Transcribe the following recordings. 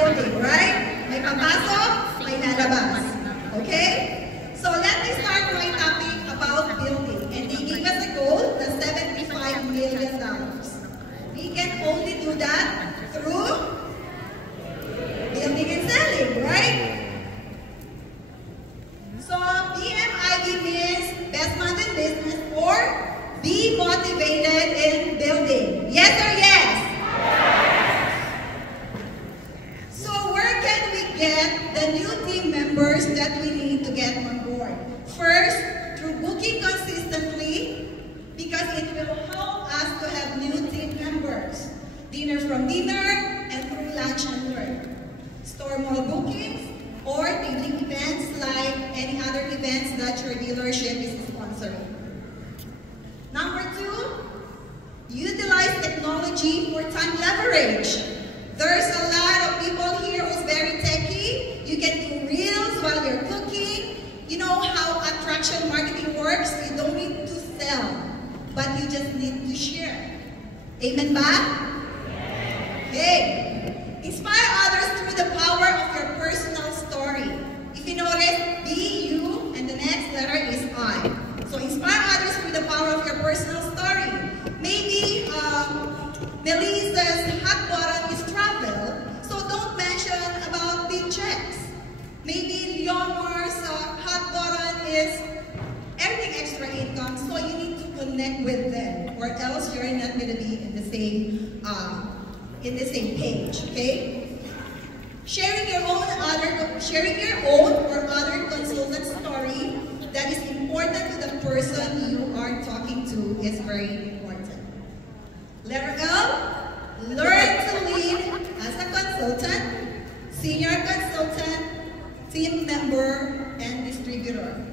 building, right? May papasok, may lalabas. Okay? So let me start my topic about building. And they gave us a goal, the $75 million. We can only do that through building and selling, right? So BMIB means Best Month in Business or be motivated in building. Yes or yes? So where can we get the new team members that we need to get on board? First, through booking consistently, because it will help us to have new team members. Dinner from dinner and through lunch and learn. Store more bookings or taking events like any other events that your dealership is sponsoring. Number 2, utilize technology for time leverage. There's a lot of people here who's very techy. You can do reels while you're cooking. You know how attraction marketing works? You don't need to sell, but you just need to share. Amen ba? Okay. Inspire others through the power of your personal story. If you notice, be you, and the next letter is I. So inspire others through the power of your personal story. Maybe Melissa's hot button is travel, so don't mention about big checks. Maybe Leonor's hot button is earning extra income, so you need to connect with them, or else you're not going to be in the same page. Okay? Sharing your own or other consultant story that is important to the person you are talking to is very important. Letter L, learn to lead as a consultant, senior consultant, team member, and distributor.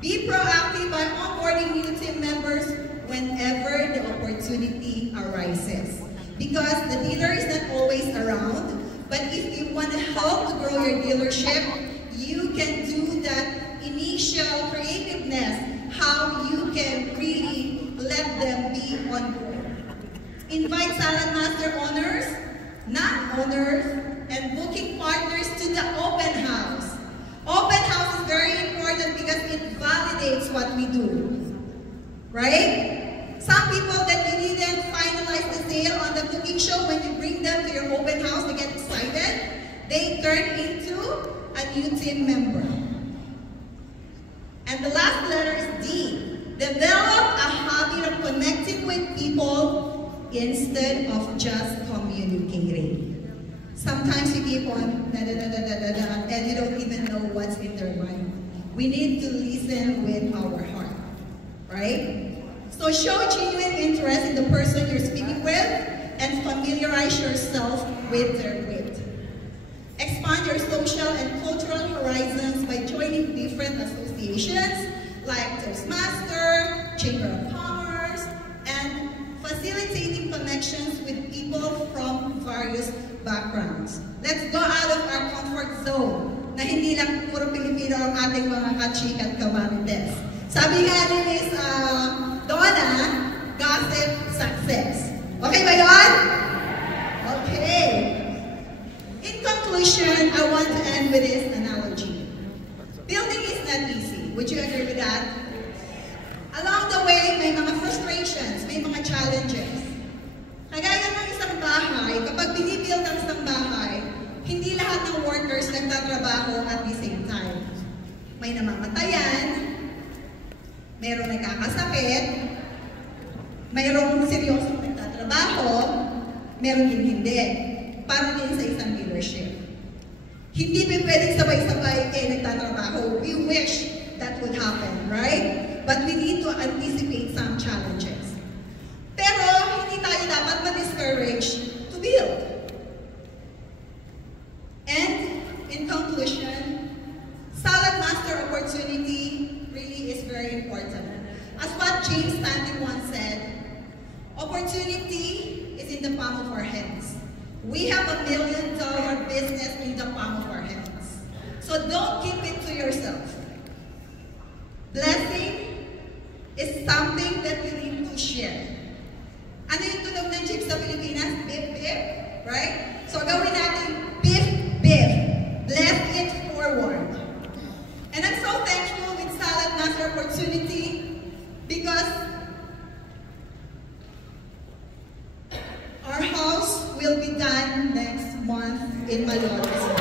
Be proactive by onboarding new team members whenever the opportunity arises. Because the dealer is not always around, but if you want to help to grow your dealership, you can do that initial creativeness, how you can really let them be on board. Invite Salad Master owners, non-owners, and booking partners to the open house. Open house is very important because it validates what we do, right? Some people that you didn't finalize the sale on the cooking show, when you bring them to your open house, they get excited. They turn into a new team member. And the last letter is D. Develop a habit of connecting with people instead of just communicating. Sometimes you keep on and you don't even know what's in their mind. We need to listen with our heart, right? So show genuine interest in the person you're speaking with and familiarize yourself with their wit. Expand your social and cultural horizons by joining different associations like Toastmaster, Chamber of Commerce, and facilitating connections with people from various backgrounds. Let's go out of our comfort zone na hindi lang puro Pilipino ang ating mga kachik at kamarites. Sabi nga ni Miss Donna, gossip success. Okay ba yun? Okay. In conclusion, I want to end with this analogy. Building is not easy. Would you agree with that? Along the way, may mga frustrations, may mga challenges. Kagaya ng isang bahay, kapag binibuild ang isang bahay, hindi lahat ng workers nagtatrabaho at the same time. May namamatayan, mayroong nagkakasakit, mayroong seryosong nagtatrabaho, mayroong hindi. Para din sa isang dealership. Hindi pa pwedeng sabay-sabay nagtatrabaho. We wish that would happen, right? But we need to anticipate some challenges. Pero hindi tayo dapat ma-discourage to build. And in conclusion, Salad Master opportunity really is very important. As what James Stanley once said, opportunity is in the palm of our hands. We have $1 million business in the palm of our hands. So don't keep it to yourself. Blessing is something that you need to share. Ano yung tunog ng chips sa Pilipinas? Beep, beep, right? So gawin natin beef next month in Malolos.